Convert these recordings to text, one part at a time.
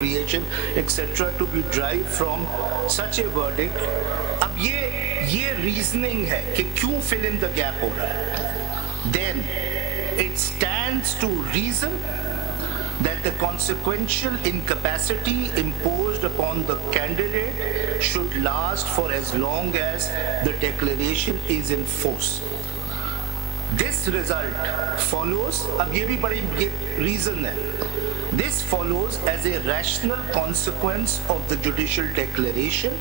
creation, etc. to be derived from such a verdict. अब ये reasoning है कि क्यों fill in the gap हो रहा है. Then it stands to reason that the consequential incapacity imposed upon the candidate should last for as long as the declaration is in force. This result follows, अब ये भी बड़ी reason है. This follows as a rational consequence of the judicial declaration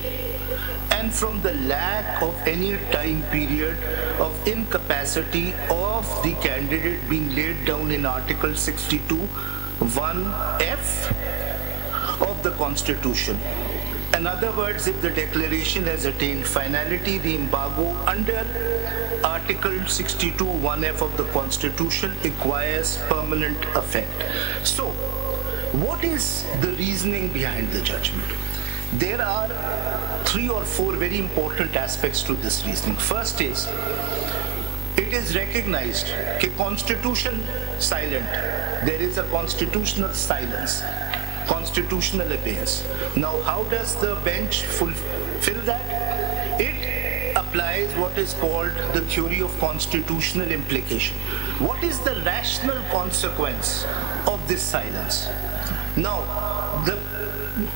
and from the lack of any time period of incapacity of the candidate being laid down in Article 62, 1F of the Constitution. In other words, if the declaration has attained finality, the embargo under Article 62, 1F of the Constitution acquires permanent effect. So, what is the reasoning behind the judgment? There are 3 or 4 very important aspects to this reasoning. First is, it is recognized that Constitution silent. There is a constitutional silence, constitutional abeyance. Now, how does the bench fulfill that? It applies what is called the theory of constitutional implication. What is the rational consequence of this silence? Now, the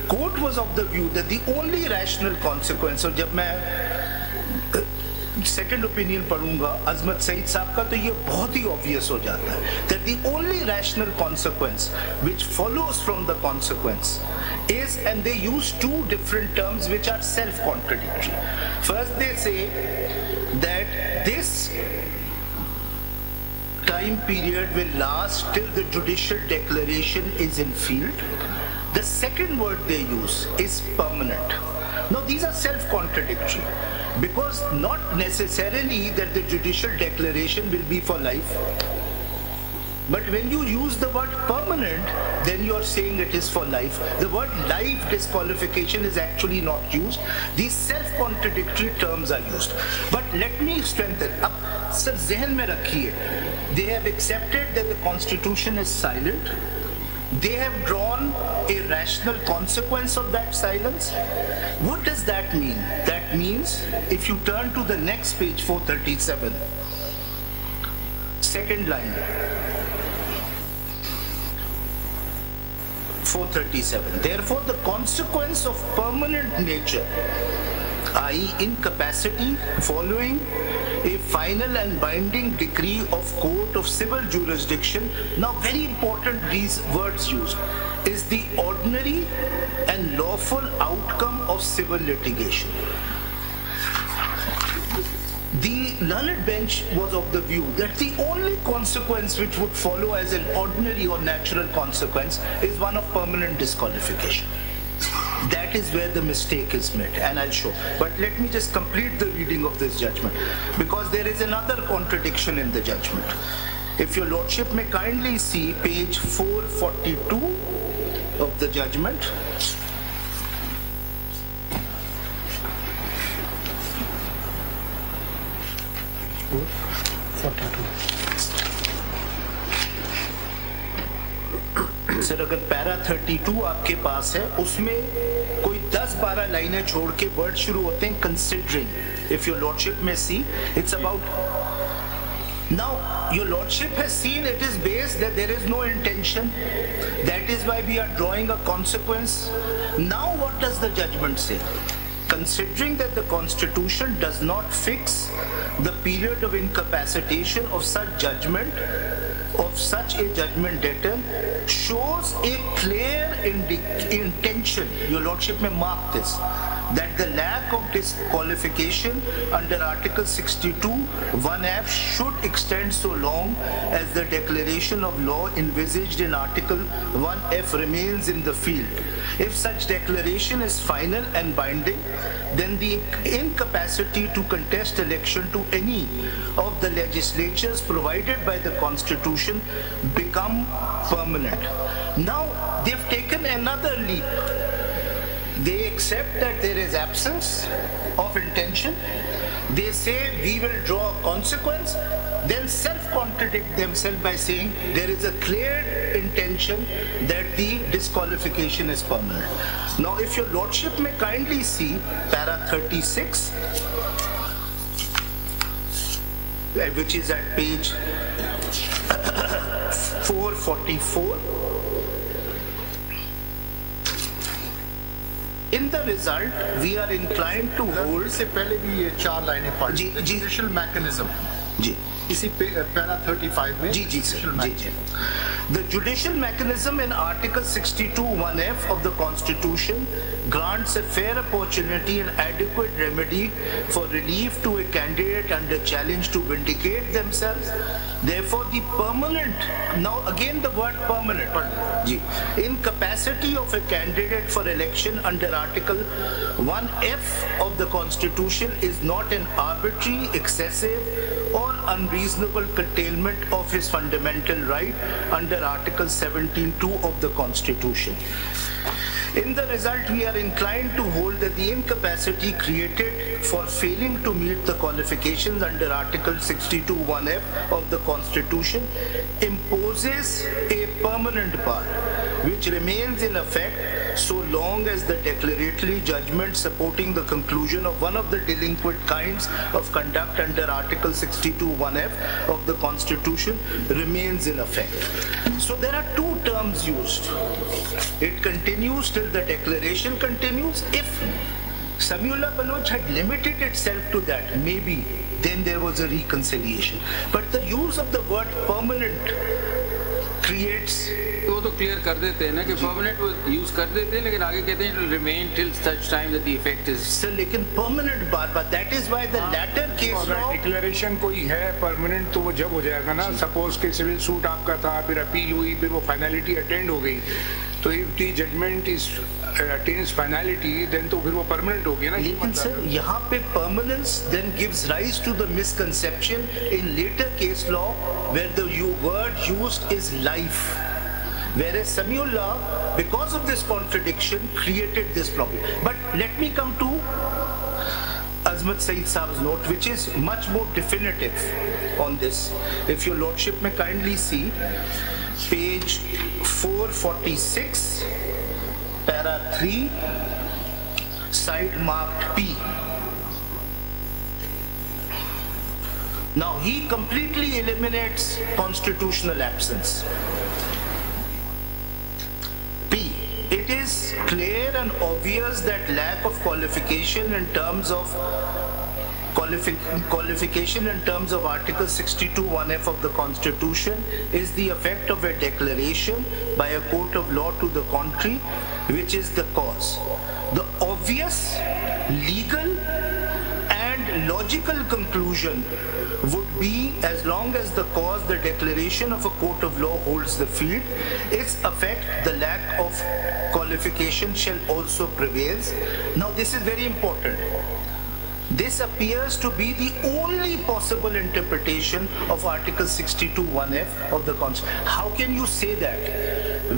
court was of the view that the only rational consequence, और जब मैं second opinion पढ़ूंगा अजमत सईद साहब का तो ये बहुत ही obvious हो जाता है that the only rational consequence which follows from the consequence is, and they use 2 different terms which are self-contradictory. First, they say that this time period will last till the judicial declaration is in field. The second word they use is permanent. Now, these are self-contradictory because not necessarily that the judicial declaration will be for life. But when you use the word permanent, then you are saying it is for life. The word life disqualification is actually not used. These self-contradictory terms are used. But let me strengthen. Ab sir zehn mein rakhiye, they have accepted that the Constitution is silent. They have drawn a rational consequence of that silence. What does that mean? That means if you turn to the next page, 437, second line, 437. Therefore, the consequence of permanent nature, i.e. incapacity following a final and binding decree of court of civil jurisdiction, now very important these words used, is the ordinary and lawful outcome of civil litigation. The learned bench was of the view that the only consequence which would follow as an ordinary or natural consequence is one of permanent disqualification. That is where the mistake is made, and I'll show. But let me just complete the reading of this judgment, because there is another contradiction in the judgment. If your lordship may kindly see page 442 of the judgment. Sir अगर para 32 आपके पास है उसमें कोई 10-12 लाइनें छोड़ के word शुरू होते हैं considering. If your lordship may see, it's about, now your lordship has seen it is based that there is no intention, that is why we are drawing a consequence. Now what does the judgment say? Considering that the Constitution does not fix the period of incapacitation of such judgment, of such a judgment debtor, shows a clear intention, your lordship may mark this, that the lack of disqualification under Article 62, 1F should extend so long as the declaration of law envisaged in Article 1F remains in the field. If such declaration is final and binding, then the incapacity to contest election to any of the legislatures provided by the Constitution become permanent. Now, they've taken another leap. They accept that there is absence of intention. They say we will draw a consequence, then self-contradict themselves by saying there is a clear intention that the disqualification is permanent. Now, if your lordship may kindly see para 36, which is at page 444. In the result, we are inclined to hold. इससे पहले भी ये 4 लाइनें पढ़ी. Judicial mechanism. जी. इसी para 35 में. जी sir. The judicial mechanism in Article 62(1)(f) of the Constitution grants a fair opportunity and adequate remedy for relief to a candidate under challenge to vindicate themselves. Therefore, the permanent, now again the word permanent, incapacity of a candidate for election under Article 1(f) of the Constitution is not an arbitrary, excessive, or unreasonable curtailment of his fundamental right under Article 17(2) of the Constitution. In the result, we are inclined to hold that the incapacity created for failing to meet the qualifications under Article 62(1)(f) of the Constitution imposes a permanent bar, which remains in effect so long as the declaratory judgment supporting the conclusion of one of the delinquent kinds of conduct under Article 62(1)(f) of the Constitution remains in effect. So there are two terms used. It continues till the declaration continues. If Samiullah Baloch had limited itself to that, maybe then there was a reconciliation. But the use of the word permanent creates. वो तो clear कर देते हैं ना कि permanent वो use कर देते हैं, लेकिन आगे कहते हैं it will remain till such time that the effect is. Sir लेकिन परमानेंट बार बार, that is why the latter case law declaration कोई है परमानेंट तो वो जब हो जाएगा ना. सपोज के सिविल सूट आपका था, फिर अपील हुई, फिर वो फाइनलिटी अटेंड हो गई, तो if the judgment is attains finality then तो फिर वो परमानेंट हो गया ना. लेकिन सर यहाँ पे permanence then gives rise to the misconception in later case law where the word used is life. Whereas Samiullah, because of this contradiction, created this problem. But let me come to Azmat Saeed Saab's note, which is much more definitive on this. If your lordship may kindly see page 446, para 3, side marked P. Now he completely eliminates constitutional absence. P. It is clear and obvious that lack of qualification in terms of Article 62(1)(f) of the Constitution is the effect of a declaration by a court of law to the contrary, which is the cause. The obvious legal and logical conclusion would be, as long as the cause, the declaration of a court of law holds the field, its effect, the lack of qualification, shall also prevail. Now this is very important. This appears to be the only possible interpretation of Article 62(1)(f) of the Constitution. How can you say that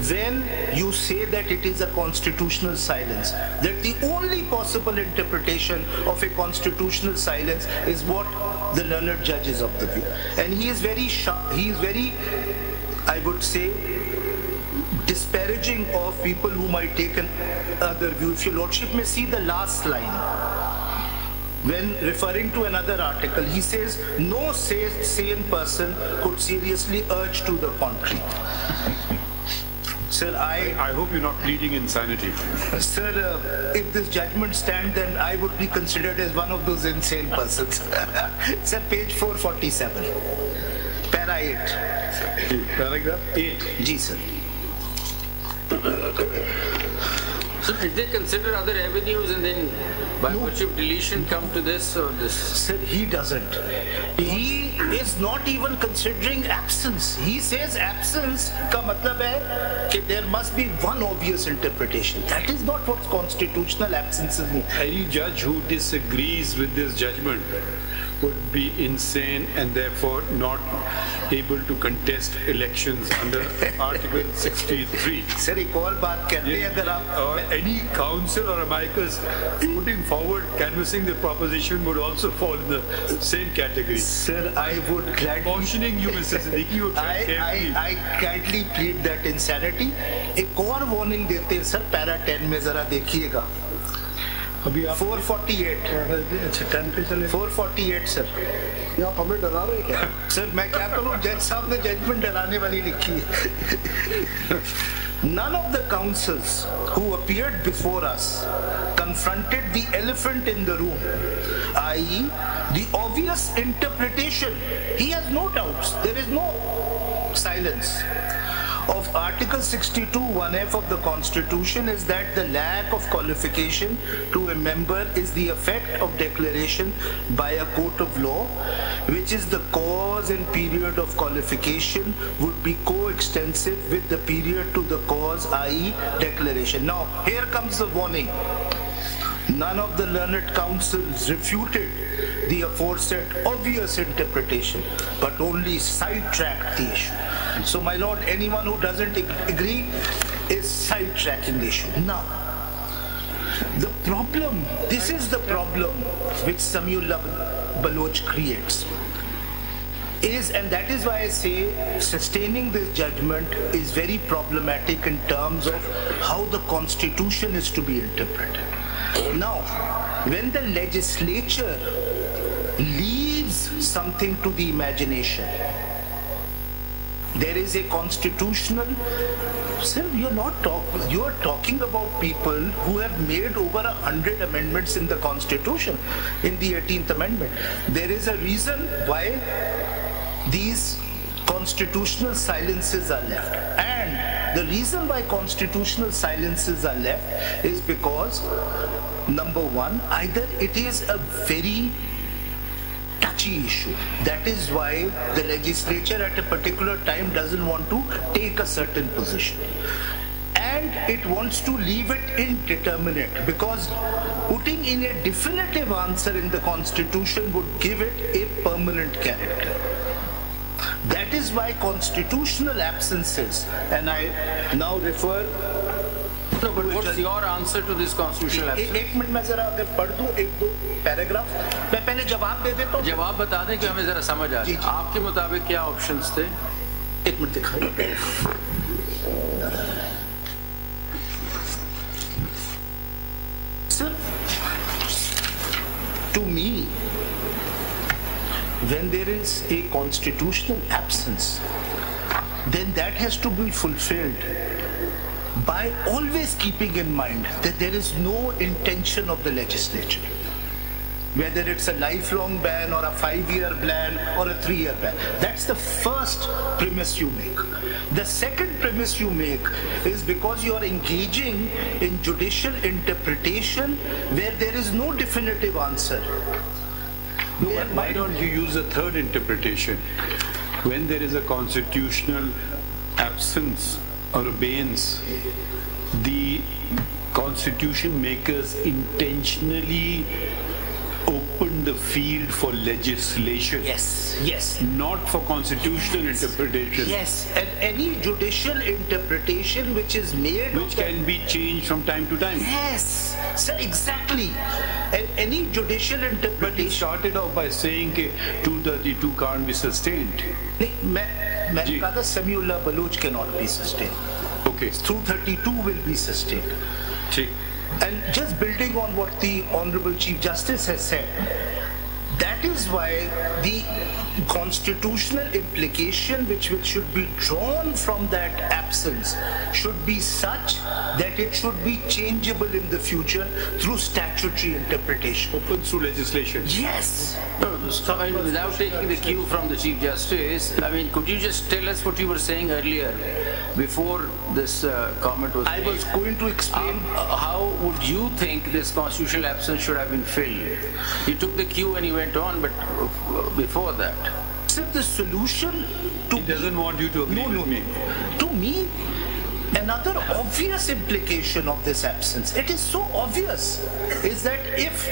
when you say that it is a constitutional silence? That the only possible interpretation of a constitutional silence is what the learned judge is of the view. And he is very sharp, he is very, I would say, disparaging of people who might take another view. If your lordship may see the last line, when referring to another article, he says, no sane person could seriously urge to the contrary. Sir, I hope you're not pleading insanity. Sir, if this judgment stands, then I would be considered as one of those insane persons. Sir, page 447, para 8. Paragraph 8. Ji, sir. So did they consider other avenues and then by virtue of deletion come to this or this? Sir, he doesn't. He is not even considering absence. He says absence का मतलब है कि there must be one obvious interpretation. That is not what constitutional absence means. Any judge who disagrees with this judgment would be insane and therefore not able to contest elections under Article 63. Sir, एक और बात कहते हैं अगर आप Or any council or amicus putting forward canvassing the proposition would also fall in the same category. Sir, I would gladly Cautioning you, Mr. Siddiqui, you tread carefully. I gladly plead that insanity. एक और warning देते हैं sir, para 10 में जरा देखिएगा. अभी आप 448. अच्छा 10 पे चले. 448 सर. ये आप हमें डरा रहे हैं क्या? सर मैं क्या करूं, जज साहब ने जजमेंट डराने वाली लिखी है. None of the councils who appeared before us confronted the elephant in the room, i.e. the obvious interpretation. He has no doubts. There is no silence. Of Article 62 1F of the Constitution is that the lack of qualification to a member is the effect of declaration by a court of law, which is the cause and period of qualification would be coextensive with the period to the cause, i.e. declaration. Now, here comes the warning. None of the learned counsels refuted the aforesaid obvious interpretation, but only sidetracked the issue. So, my lord, anyone who doesn't agree is sidetracking the issue. Now, the problem, this is the problem which Samiullah Baloch creates, is, and that is why I say sustaining this judgment is very problematic in terms of how the Constitution is to be interpreted. Now, when the legislature leaves something to the imagination, there is a constitutional. Sir, you are talking about people who have made over 100 amendments in the Constitution, in the 18th Amendment. There is a reason why these constitutional silences are left. And the reason why constitutional silences are left is because, number one, either it is a very touchy issue. That is why the legislature at a particular time doesn't want to take a certain position. And it wants to leave it indeterminate, because putting in a definitive answer in the Constitution would give it a permanent character. That is why constitutional absences, and I now refer. No, but what's your answer to this constitutional absence? एक minute में जरा अगर पढ़ दूं एक दो paragraph, मैं पहले जवाब दे देता हूं. जवाब बता दें कि हमें जरा समझ आ जाए. आपके मुताबिक क्या ऑप्शंस थे? एक मिनट दिखाइए. Sir, to me, when there is a constitutional absence, then that has to be fulfilled by always keeping in mind that there is no intention of the legislature, whether it's a lifelong ban or a 5-year ban or a 3-year ban. That's the first premise you make. The second premise you make is because you are engaging in judicial interpretation where there is no definitive answer. No, why don't you use a third interpretation? When there is a constitutional absence or abeyance, the constitution makers intentionally open the field for legislation. Yes, yes. Not for constitutional interpretation. Yes, and any judicial interpretation which is made, which can be changed from time to time. Yes, sir, exactly. And any judicial But interpretation. he started off by saying that 232 can't be sustained. मैंने कहा था Samiullah Baloch cannot be sustained. Okay. 232 will be sustained. ठीक. And just building on what the Honorable Chief Justice has said, that is why the constitutional implication which should be drawn from that absence should be such that it should be changeable in the future through statutory interpretation. Open through legislation. Yes. So, I mean, without taking the cue from the Chief Justice, I mean, could you just tell us what you were saying earlier before this comment was made? I was going to explain. How would you think this constitutional absence should have been filled? You took the cue and you went on, but before that. Sir, the solution to He doesn't want you to agree with me. To me, Another obvious implication of this absence, it is so obvious, is that if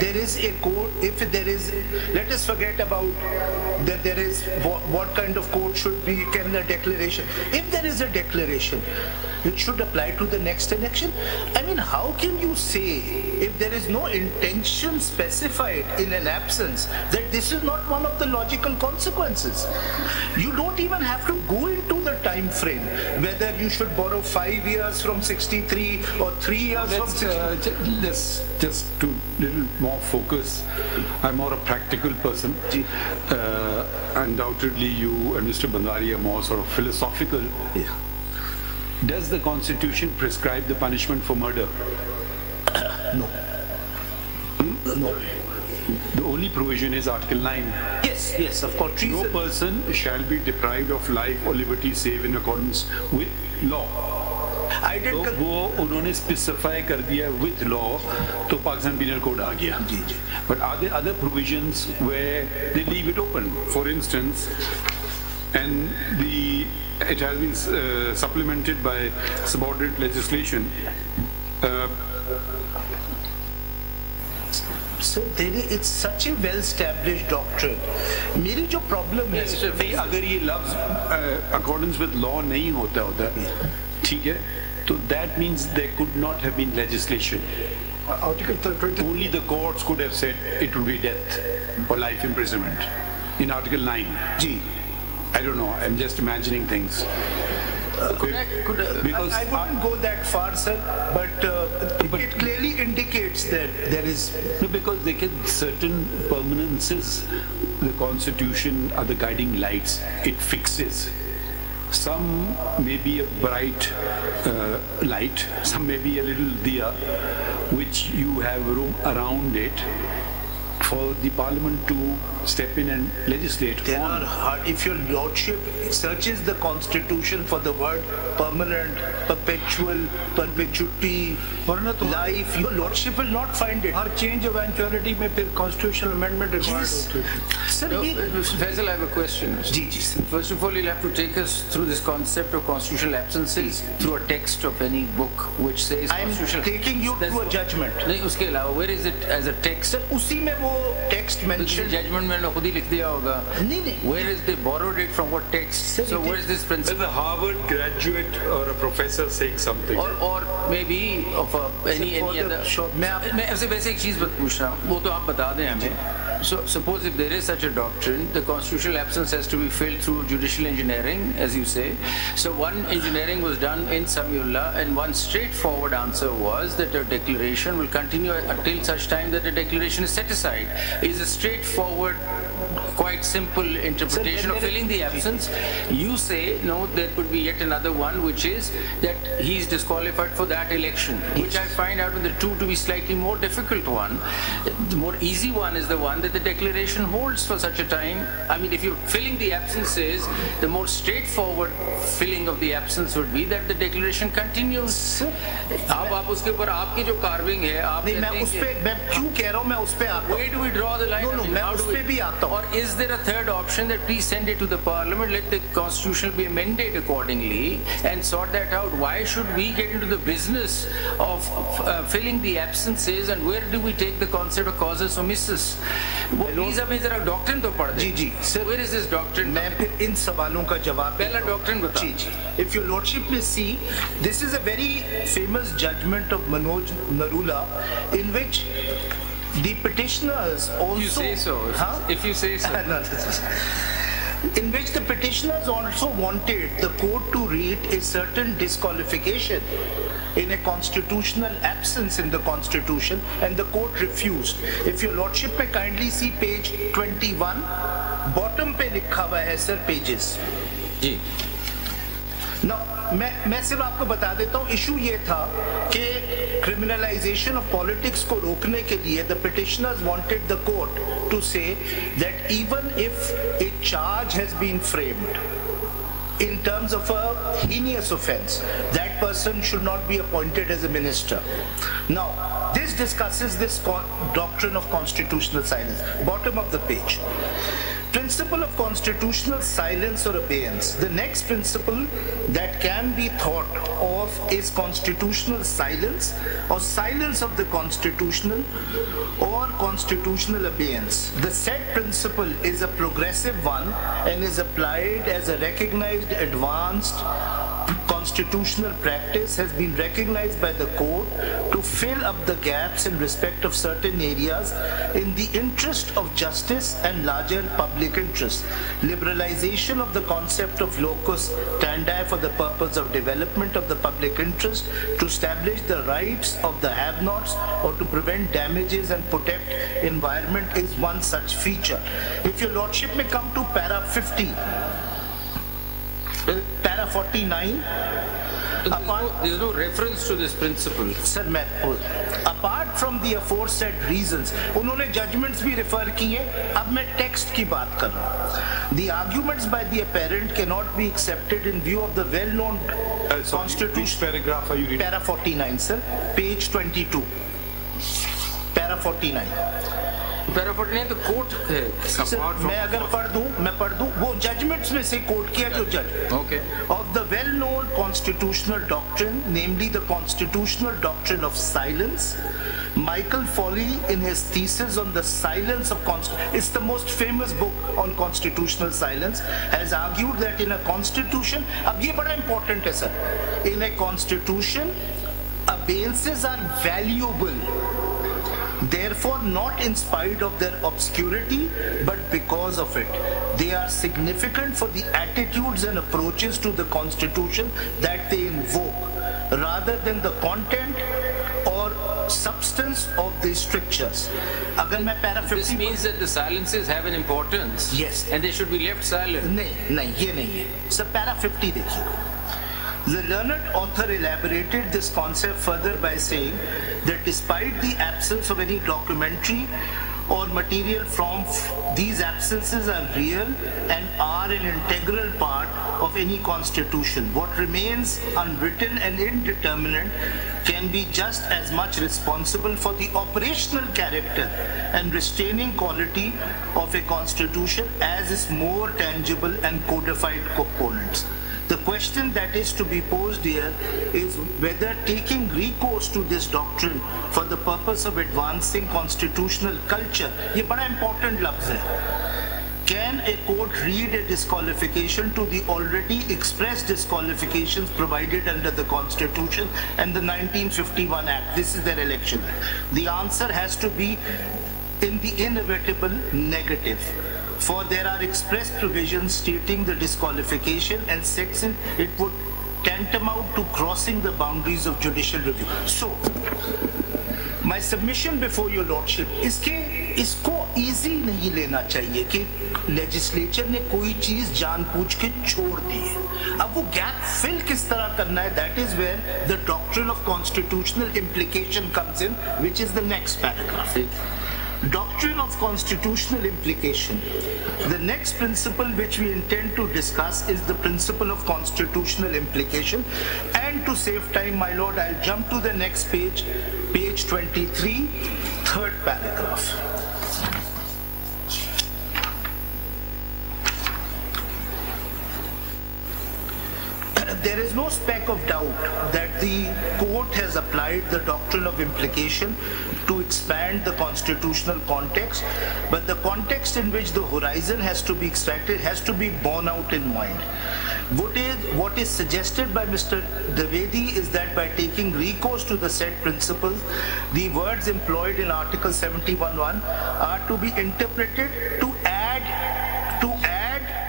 there is a court, if there is, let us forget about that there is what kind of court should be, can a declaration, if there is a declaration, it should apply to the next election. I mean, how can you say, if there is no intention specified in an absence, that this is not one of the logical consequences? You don't even have to go into the time frame, whether you should borrow 5 years from 63 or 3 years from 63. Let's just to little more focus. I'm more a practical person. Undoubtedly, you and Mr. Bandari are more sort of philosophical. Yeah. Does the Constitution prescribe the punishment for murder? No. No. The only provision is Article 9. Yes, yes, of course. No person shall be deprived of life or liberty save in accordance with law. I did. तो वो उन्होंने specify कर दिया with law, तो Pakistan Penal Code आ गया. But are there other provisions where they leave it open? For instance, and it has been supplemented by subordinate legislation. So it's such a well-established doctrine. मेरी जो problem है, नहीं अगर ये लफ्ज accordance with law नहीं होता ठीक है, तो that means there could not have been legislation. Article 20. Only the courts could have said it would be death or life imprisonment in Article 9. Ji. I don't know. I'm just imagining things. Because I wouldn't go that far, sir, but it clearly indicates that there is... No, because they can certain permanences, the Constitution are the guiding lights. It fixes. Some may be a bright light, some may be a little diya, which you have room around it for the Parliament to step in and legislate. There are hard, if your lordship searches the Constitution for the word permanent, perpetual, perpetuity, life, your lordship will not find it. Her change eventuality में फिर constitutional amendment required होती है. Sir, Faisal, I have a question. Ji, sir. First of all, you'll have to take us through this concept of constitutional absences through a text of any book which says I am taking you to a judgment. नहीं, उसके अलावा where is it as a text? Sir, उसी में वो text mentioned. Judgment में खुद ही लिख दिया होगा. नहीं. Where is they borrowed it from what text? So where is this principle? As a Harvard graduate or a professor saying something. Or maybe of any other. मैं ऐसे वैसे एक चीज पूछ रहा हूँ, वो तो आप बता दें हमें. So suppose if there is such a doctrine, the constitutional absence has to be filled through judicial engineering, as you say. So one engineering was done in Samiullah, and one straightforward answer was that a declaration will continue until such time that the declaration is set aside. Is a straightforward, quite simple interpretation of filling the absence. You say, no, there could be yet another one, which is that he is disqualified for that election, which I find out of the two to be slightly more difficult one. The more easy one is the one that the declaration holds for such a time. I mean, if you're filling the absences, the more straightforward filling of the absence would be that the declaration continues. आप उसके ऊपर आपकी जो carving है, आप नहीं, मैं क्यों कह रहा हूँ, मैं उस पे आता हूँ. Where do we draw the line? No, मैं उस पे भी आता हूँ. Or is there a third option that please send it to the Parliament, let the Constitution be amended accordingly, and sort that out? Why should we get into the business of filling the absences, and where do we take the concept of causes omissus? Please हमें जरा doctrine तो पढ़ दे. जी. So where is this doctrine? मैं फिर इन सवालों का जवाब. पहला doctrine बता. जी. If your lordship may see, this is a very famous judgment of Manoj Narula, in which the petitioners also. You say so. Huh? If you say so. No, in which the petitioners also wanted the court to read a certain disqualification in a constitutional absence in the constitution, and the court refused. If your lordship may kindly see page 21, bottom पे लिखा हुआ है sir pages. जी. Now, मैं सिर्फ आपको बता देता हूँ, इशू ये था कि criminalization of politics को रोकने के लिए the petitioners wanted the court to say that even if a charge has been framed in terms of a heinous offense, that person should not be appointed as a minister. Now, this discusses this doctrine of constitutional silence. Bottom of the page. Principle of constitutional silence or abeyance. The next principle that can be thought of is constitutional silence or silence of the constitutional or constitutional abeyance. The said principle is a progressive one and is applied as a recognized advanced constitutional practice, has been recognized by the court to fill up the gaps in respect of certain areas in the interest of justice and larger public interest. Liberalization of the concept of locus standi for the purpose of development of the public interest, to establish the rights of the have-nots or to prevent damages and protect environment is one such feature. If your lordship may come to para 50, para 49, there's no reference to this principle. Sir, apart from the aforesaid reasons, उन्होंने judgments भी refer किए, अब मैं text की बात कर रहा हूँ. The arguments by the apparent cannot be accepted in view of the well-known constitution. Which paragraph are you reading? Para 49, sir, page 22. Para 49. Para 49 तो कोर्ट है. मैं अगर पढ़ दूं वो जजमेंट्स में से कोट किया जो जज of the well-known constitutional doctrine, namely the constitutional doctrine of silence. Michael Foley, in his thesis on the silence of it's the most famous book on constitutional silence, has argued that in a constitution, अब ये बड़ा important है sir, in a constitution, abeyances are valuable. Therefore, not in spite of their obscurity, but because of it. They are significant for the attitudes and approaches to the Constitution that they invoke, rather than the content or substance of the strictures. This means that the silences have an importance. Yes. And they should be left silent. नहीं, ये नहीं है. So, para 50 देखिए. The learned author elaborated this concept further by saying that despite the absence of any documentary or material from these absences are real and are an integral part of any constitution. What remains unwritten and indeterminate can be just as much responsible for the operational character and restraining quality of a constitution as its more tangible and codified components. The question that is to be posed here is whether taking recourse to this doctrine for the purpose of advancing constitutional culture, ये बड़ा important लफ्ज़ है. Can a court read a disqualification to the already expressed disqualifications provided under the Constitution and the 1951 Act? This is their election. The answer has to be in the inevitable negative. For there are express provisions stating the disqualification and section it would tantamount to crossing the boundaries of judicial review. So, my submission before your lordship इसको easy नहीं लेना चाहिए कि legislature ने कोई चीज जानबूझ के छोड़ दी है. अब वो gap fill किस तरह करना है, that is where the doctrine of constitutional implication comes in, which is the next paragraph. Doctrine of constitutional implication. The next principle which we intend to discuss is the principle of constitutional implication. And to save time, my lord, I'll jump to the next page, page 23, third paragraph. There is no speck of doubt that the court has applied the doctrine of implication to expand the constitutional context, but the context in which the horizon has to be extracted has to be borne out in mind. What is suggested by Mr. Dwivedi is that by taking recourse to the said principles, the words employed in Article 71(1) are to be interpreted to add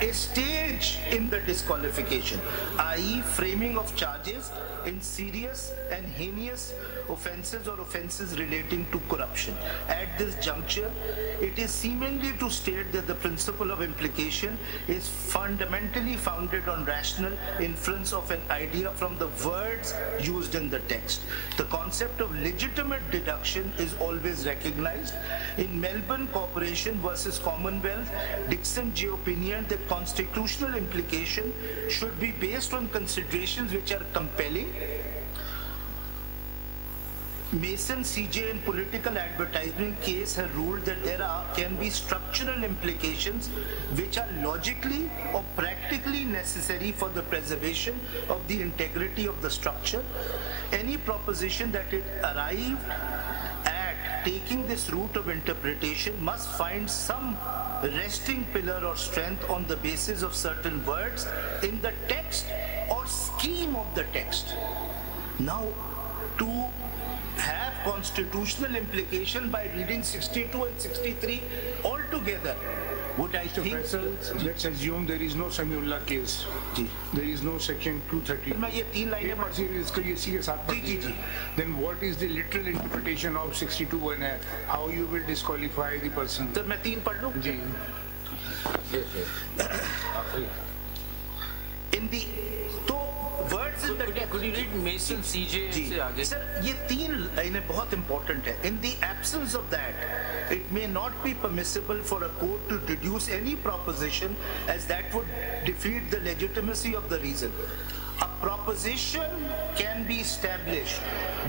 a stage in the disqualification, i.e. framing of charges in serious and heinous offences or offences relating to corruption. At this juncture, it is seemingly to state that the principle of implication is fundamentally founded on rational inference of an idea from the words used in the text. The concept of legitimate deduction is always recognized. In Melbourne Corporation versus Commonwealth, Dixon J. opinioned that constitutional implication should be based on considerations which are compelling, Mason CJ in political advertisement case has ruled that there can be structural implications which are logically or practically necessary for the preservation of the integrity of the structure. Any proposition that it arrived at taking this route of interpretation must find some resting pillar or strength on the basis of certain words in the text or scheme of the text. Now, to have constitutional implication by reading 62 and 63 all together, would I think... Let's assume there is no Samiullah case. There is no section 230. Then what is the literal interpretation of 62 and how you will disqualify the person? Sir, मैं 3 पढ़ लूं? जी. In the words in the text. Could you read Mason CJ से आगे? Sir, ये 3 लाइनें बहुत important है. In the absence of that, it may not be permissible for a court to deduce any proposition as that would defeat the legitimacy of the reason. A proposition can be established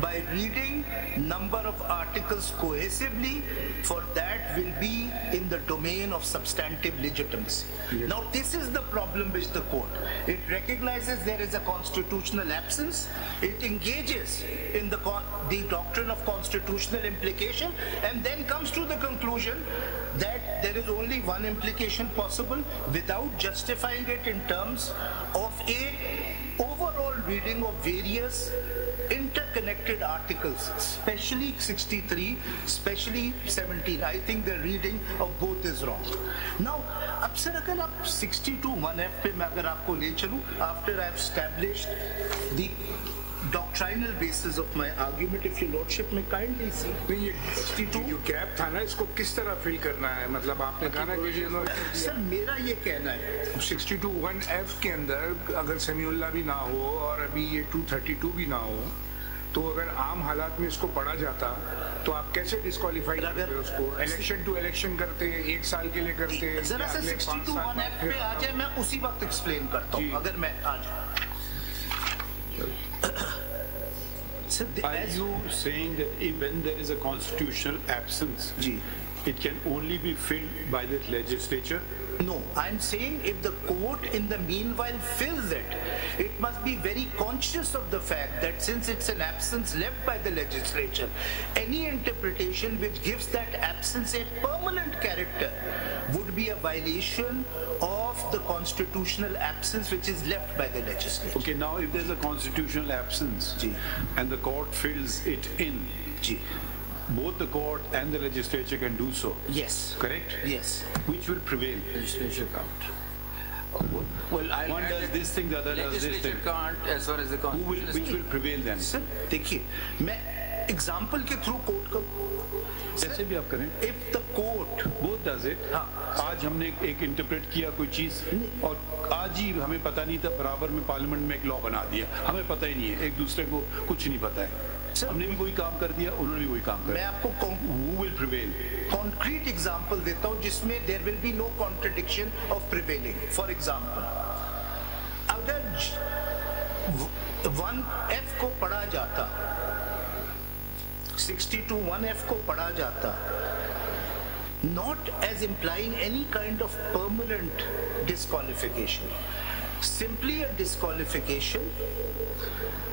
by reading number of articles cohesively, for that will be in the domain of substantive legitimacy. Yes. Now this is the problem with the court. It recognizes there is a constitutional absence, it engages in the doctrine of constitutional implication, and then comes to the conclusion that there is only one implication possible without justifying it in terms of a overall reading of various interconnected articles, especially 63, especially 17. I think the reading of both is wrong. Now, अब sir अगर आप 62 1F पे मैं अगर आपको ले चलूं, after I have established the doctrinal basis of my argument, if your lordship may kindly see. नहीं, ये 62 जो गैप था ना, इसको किस तरह फिल करना है? मतलब आपने कहा ना कि सर मेरा ये कहना है 62 1F के अंदर अगर समीउल्लाह भी ना हो और अभी ये 232 भी ना हो, तो अगर आम हालात में इसको पढ़ा जाता तो आप कैसे डिस्क्वालीफाई करते उसको? इलेक्शन टू इलेक्शन करते, 1 साल के लिए करते, जरा सा 62 1F पे आ जाए, मैं उसी वक्त एक्सप्लेन करता हूँ अगर मैं आ जाऊँ. Are you saying that when there is a constitutional absence, it can only be filled by the legislature? No, I'm saying if the court in the meanwhile fills it, it must be very conscious of the fact that since it's an absence left by the legislature, any interpretation which gives that absence a permanent character would be a violation of the constitutional absence which is left by the legislature. Okay, now if there's a constitutional absence and the court fills it in, both the court and the legislature can do so. Yes. Correct? Yes. Which will prevail? Legislature can't. Well, one does this thing, the other does this thing. Legislature can't as far as the constitution. Which will prevail then? Sir, देखिए, मैं example के through quote करूँ. कैसे भी आप करें. If the court both does it. हाँ. आज हमने एक इंटरप्रेट किया कोई चीज और आज ही हमें पता नहीं था, बराबर में पार्लियामेंट में एक लॉ बना दिया, हमें पता ही नहीं है, एक दूसरे को कुछ नहीं पता है. हमने भी वही काम कर दिया, उन्होंने भी वही काम कर दिया. मैं आपको who will prevail? Concrete example देता हूँ जिसमें there will be no contradiction of prevailing. For example, अगर 1F को पढ़ा जाता, 62 1F को पढ़ा जाता, not as implying any kind of permanent disqualification, simply a disqualification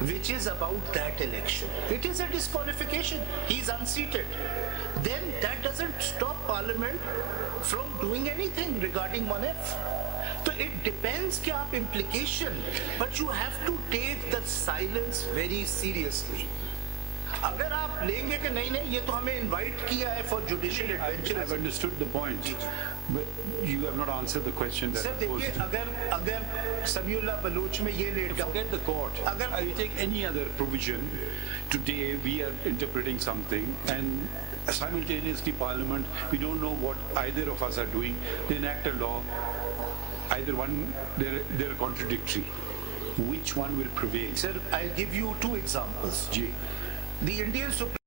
which is about that election. It is a disqualification. He is unseated. Then that doesn't stop Parliament from doing anything regarding 1F. So it depends क्या आप implication, but you have to take the silence very seriously. अगर आप लेंगे कि नहीं नहीं ये तो हमें इनवाइट किया है for judicial adventure. I've understood the point, but you have not answered the question that Sir, देखिए अगर समीउल्लाह बलूच में ये लेट जाओ, forget the court. अगर you take any other provision, today we are interpreting something and simultaneously Parliament, we don't know what either of us are doing. They enact a law, either one they're contradictory. Which one will prevail? Sir, I'll give you 2 examples. The Indian Supreme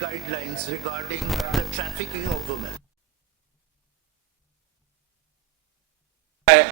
guidelines regarding the trafficking of women.